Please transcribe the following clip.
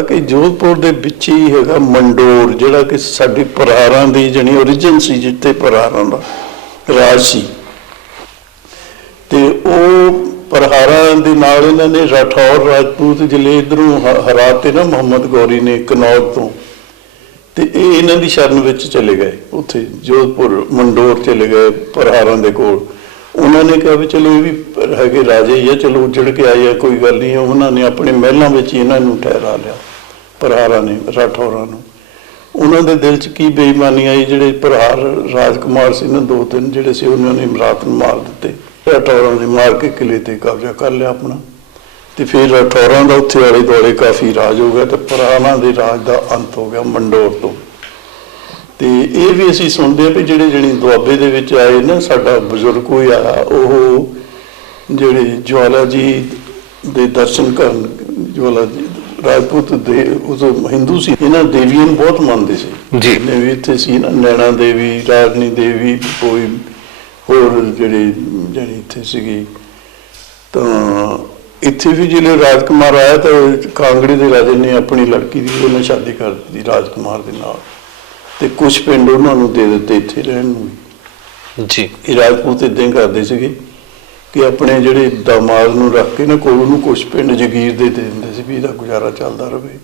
ਕਿ ਜੋਧਪੁਰ ਦੇ ਵਿੱਚ ਹੀ ਹੈਗਾ ਮੰਡੋਰ, ਜਿਹੜਾ ਕਿ ਸਾਡੇ ਪਰਾਰਾਂ ਦੀ ਜਣੀ origin ਸੀ ਜਿੱਥੇ ਪਰਾਰਾਂ ਦਾ ਰਾਜ ਸੀ। ਤੇ ਉਹ ਪਰਹਾਰਾਂ ਦੇ ਨਾਲ ਇਹਨਾਂ ਨੇ ਰਾਠੌਰ ਰਾਜਪੂਤ ਜ਼ਿਲ੍ਹੇ ਇਧਰੋਂ ਹਰਾਤੇ ਨਾ ਮੁਹੰਮਦ ਗੌਰੀ ਨੇ ਕਨੌਜ ਤੋਂ। ਤੇ ਇਹ ਇਹਨਾਂ ਦੀ ਸ਼ਰਨ ਵਿੱਚ ਚਲੇ ਗਏ। ਉੱਥੇ ਜੋਧਪੁਰ, ਮੰਡੋਰ ਚਲੇ ਗਏ ਪਰਹਾਰਾਂ ਦੇ ਕੋਲ। ਉਹਨਾਂ ਨੇ ਕਿਹਾ ਵੀ ਚਲੋ ਇਹ ਵੀ ਹੈਗੇ ਰਾਜੇ ਹੀ ਆ, ਚਲੋ ਉੱਜੜ ਕੇ ਆਏ ਆ, ਕੋਈ ਗੱਲ ਨਹੀਂ ਉਹਨਾਂ ਨੇ ਆਪਣੇ ਮਹਿਲਾਂ ਵਿੱਚ ਹੀ ਇਹਨਾਂ ਨੂੰ ਠਹਿਰਾ ਲਿਆ, ਪਰਹਾਰਾਂ ਨੇ, ਰਾਠੌਰਾਂ ਨੂੰ। ਉਹਨਾਂ ਦੇ ਦਿਲ 'ਚ ਕੀ ਬੇਈਮਾਨੀ ਆਈ, ਜਿਹੜੇ ਪਰਹਾਰ ਰਾਜਕੁਮਾਰ ਸੀ ਨਾ, ਦੋ ਤਿੰਨ ਜਿਹੜੇ ਸੀ, ਉਹਨਾਂ ਨੇ ਇਮਰਾਤ ਨੂੰ ਮਾਰ ਦਿੱਤੇ। ਰਾਠੌਰਾਂ ਨੇ ਮਾਰ ਕੇ ਕਿਲੇ ਤੇ ਕਬਜ਼ਾ ਕਰ ਲਿਆ ਆਪਣਾ। ਤੇ ਫਿਰ ਰਾਠੌਰਾਂ ਦਾ ਉੱਥੇ ਆਲੇ ਦੁਆਲੇ ਕਾਫੀ ਰਾਜ ਹੋ ਗਿਆ ਤੇ ਪਰਹਾਰਾਂ ਦੇ ਰਾਜ ਦਾ ਅੰਤ ਹੋ ਗਿਆ ਮੰਡੋਰ ਤੋਂ। ਤੇ ਇਹ ਵੀ ਅਸੀਂ ਸੁਣਦੇ ਆ ਵੀ ਜਿਹੜੇ ਜਿਹੜੀ ਦੁਆਬੇ ਦੇ ਵਿੱਚ ਆਏ ਨਾ ਸਾਡਾ ਬਜ਼ੁਰਗ ਕੋਈ ਆਇਆ ਉਹ ਜਿਹੜੇ ਜਵਾਲਾ ਜੀ ਦੇ ਦਰਸ਼ਨ ਕਰਨ ਜਵਾਲਾ ਜੀ ਰਾਜਪੂਤ ਦੇ ਉਦੋਂ ਹਿੰਦੂ ਸੀ ਇਹਨਾਂ ਦੇਵੀਆਂ ਨੂੰ ਬਹੁਤ ਮੰਨਦੇ ਸੀ ਜੀ। ਜਿੰਨੇ ਵੀ ਇੱਥੇ ਸੀ ਨਾ ਨੈਣਾ ਦੇਵੀ ਰਾਜਨੀ ਦੇਵੀ ਕੋਈ ਹੋਰ ਜਿਹੜੀ ਜਿਹੜੀ ਇੱਥੇ ਸੀਗੀ ਤਾਂ ਇੱਥੇ ਵੀ ਜਿਹੜੇ ਰਾਜਕੁਮਾਰ ਆਇਆ ਤਾਂ ਕਾਂਗੜੀ ਦੇ ਰਾਜੇ ਨੇ ਆਪਣੀ ਲੜਕੀ ਦੀ ਉਹਨੇ ਸ਼ਾਦੀ ਕਰ ਦਿੱਤੀ ਰਾਜਕੁਮਾਰ ਦੇ ਨਾਲ ਤੇ ਕੁਝ ਪਿੰਡ ਉਹਨਾਂ ਨੂੰ ਦੇ ਦਿੱਤੇ ਇੱਥੇ ਰਹਿਣ ਨੂੰ। ਜੀ। ਇਹ ਰਾਜਪੂਤ ਇਦਾਂ ਕਰਦੇ ਸੀਗੇ ਕਿ ਆਪਣੇ ਜਿਹੜੇ ਦਾਮਾਦ ਨੂੰ ਰੱਖ ਕੇ ਨਾ ਕੋਲ ਨੂੰ ਕੁਝ ਪਿੰਡ ਜਗੀਰ ਦੇ ਦੇ ਦਿੰਦੇ ਸੀ ਵੀ ਇਹਦਾ ਗੁਜ਼ਾਰਾ ਚੱਲਦਾ ਰਹੇ।